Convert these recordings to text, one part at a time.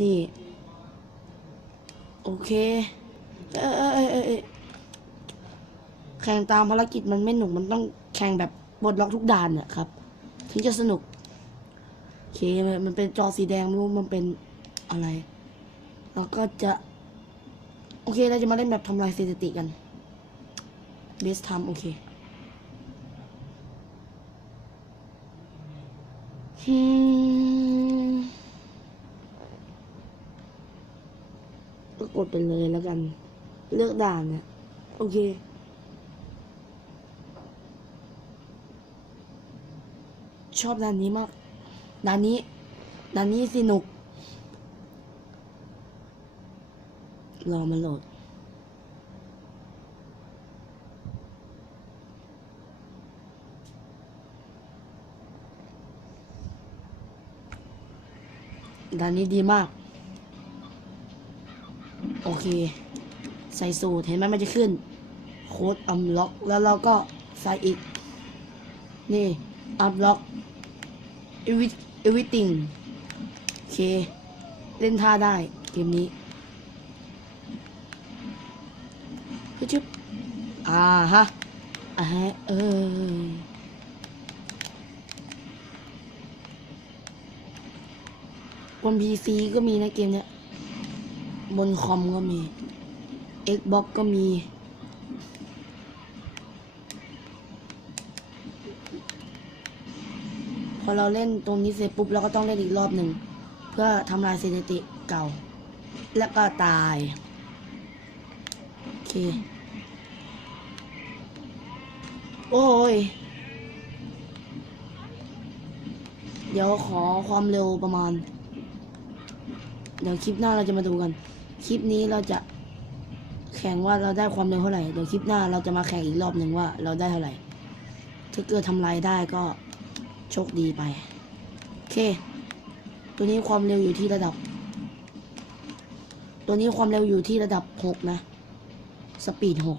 นี่ โอเค เอยเอเอเออแข่งตามภารกิจมันไม่หนุกมันต้องแข่งแบบบดล็อกทุกด่านเนี่ยครับ ถึงจะสนุกโอเคมันเป็นจอสีแดงไม่รู้มันเป็นอะไรแล้วก็จะ โอเคเราจะมาเล่นแบบทำลายสถิติกันเบสทำโอเคฮึม ก็กดไปเลยแล้วกัน เลือกด่านเนี่ยโอเค ชอบด่านนี้มากด่านนี้ด่านนี้สนุก รอมันโหลดด่านนี้ดีมาก โอเค ใส่สูตรเห็นไหมมันจะขึ้น โค้ดอัมล็อก แล้วเราก็ใส่อีก นี่อัมล็อก every everything โอเค เล่นท่าได้เกมนี้ฮึชึบอ่าฮะอ่าฮะเออวัน PC ก็มีนะเกมเนี้ย บนคอมก็มี Xbox ก็มี พอเราเล่นตรงนี้เสร็จปุ๊บเราก็ต้องเล่นอีกรอบหนึ่ง เพื่อทำลายสถิติเก่า แล้วก็ตาย โอเค โอ้ย เดี๋ยวขอความเร็วประมาณ เดี๋ยวคลิปหน้าเราจะมาดูกัน คลิปนี้เราจะแข่งว่าเราได้ความเร็วเท่าไหร่ เดี๋ยวคลิปหน้าเราจะมาแข่งอีกรอบหนึ่งว่าเราได้เท่าไหร่ ถ้าเกิดทำลายได้ก็โชคดีไป โอเค ตัวนี้ความเร็วอยู่ที่ระดับ ตัวนี้ความเร็วอยู่ที่ระดับหกนะ สปีดหก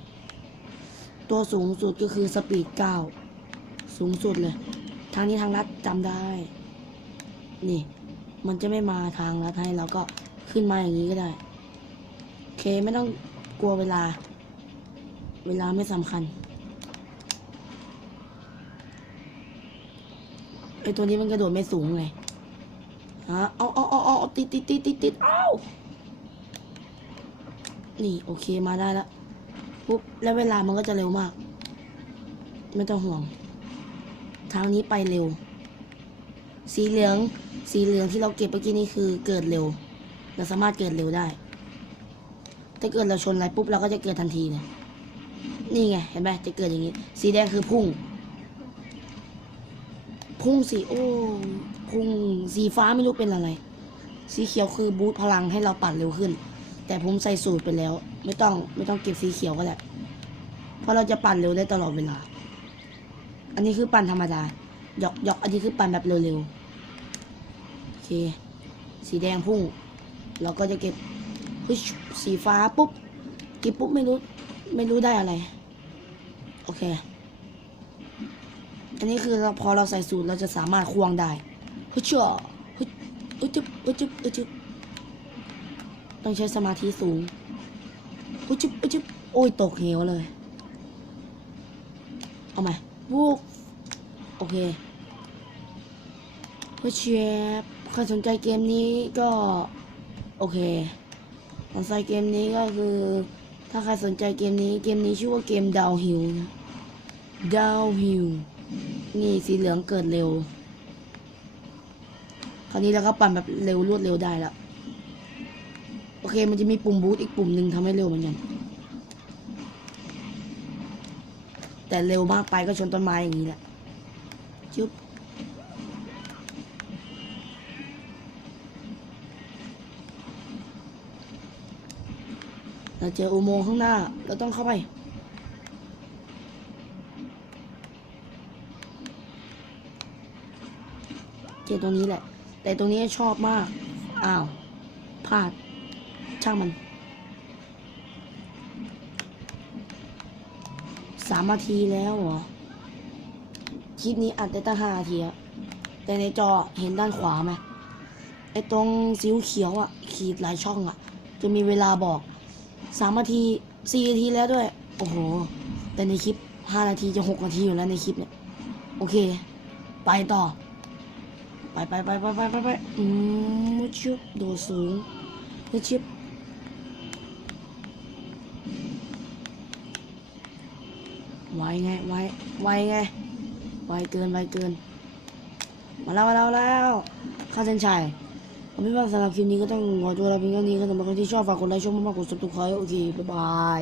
ตัวสูงสุดก็คือสปีดเก้าสูงสุดเลย ทางนี้ทางลัดจำได้ นี่ มันจะไม่มาทางลัดให้เราก็ขึ้นมาอย่างนี้ก็ได้ เคไม่ต้องกลัวเวลา เวลาไม่สำคัญไอตัวนี้มันกระโดดไม่สูงไงฮะเอาเอาเอาเอาติดติดติดติดติดเอานี่โอเคมาได้แล้วปุ๊บแล้วเวลามันก็จะเร็วมาก ไม่ต้องห่วง ทางนี้ไปเร็ว สีเหลือง สีเหลืองที่เราเก็บเมื่อกี้นี่คือเกิดเร็ว เราสามารถเกิดเร็วได้ ถ้าเกิดเราชนอะไรปุ๊บเราก็จะเกิดทันทีเลยนี่ไงเห็นไหมจะเกิดอย่างนี้ สีแดงคือพุ่ง พุ่งสีโอ้พุ่งสีฟ้าไม่รู้เป็นอะไร สีเขียวคือบูทพลังให้เราปั่นเร็วขึ้น แต่ผมใส่สูตรไปแล้ว ไม่ต้องไม่ต้องเก็บสีเขียวก็ได้เพราะเราจะปั่นเร็วได้ตลอดเวลา อันนี้คือปั่นธรรมดาหยอกหยอกอันนี้คือปั่นแบบเร็วๆโอเค สีแดงพุ่ง เราก็จะเก็บ สีฟ้าปุ๊บก็บปุ๊บไม่รู้ ไม่รู้ได้อะไร โอเค อันนี้คือเราพอเราใส่สูตรเราจะสามารถควงได้เฮ้ยเชื่อเฮ้ยเอ้ยจึ๊บเอ้ยจึ๊บเอ้ยจึ๊บต้องใช้สมาธิสูงเฮ้ยจึ๊บเอ้ยจึ๊บโอ้ยตกเหวเลย เอาใหม่วูบโอเคเฮ้ยเชฟใครสนใจเกมนี้ก็ โอเค สนใจเกมนี้ก็คือ ถ้าใครสนใจเกมนี้ เกมนี้ชื่อว่าเกมดาวฮิลนะดาวฮิลนี่สีเหลืองเกิดเร็ว คราวนี้เราก็ปั่นแบบเร็วรวดเร็วได้ล้วโอเคมันจะมีปุ่มบูทอีกปุ่มหนึ่งทำให้เร็วเหมือนกันแต่เร็วมากไปก็ชนต้นไม้อย่างนี้แหละจุ๊บ เราเจออุโมงค์ข้างหน้า เราต้องเข้าไป เจอตรงนี้แหละ แต่ตรงนี้ชอบมาก อ้าวพลาด ช่างมัน สามนาทีแล้วเหรอ คลิปนี้อัดได้ตั้งห้านาทีอะแต่ในจอเห็นด้านขวาไหมไอ้ตรงสีเขียวอะขีดหลายช่องอะจะมีเวลาบอก สามนาทีสี่นาทีแล้วด้วย โอ้โห แต่ในคลิปห้านาทีจะหกนาทีอยู่แล้วในคลิปเนี่ย โอเค ไปต่อ ไปไปไปไปไปไปไปอืมชุบโดดสูงชิบไวไงไวไวไงไวเกินไวเกิน มาแล้วมาแล้วแล้วข้าเส้นชัย ผมไม่ว่าสำหรับคลิปนี้ก็ต้องขอตัวลาเพียงเท่านี้ครับสำหรับคนที่ชอบฝากกดไลค์ชมมากๆกดซับสไครต์โอเค บ๊ายบาย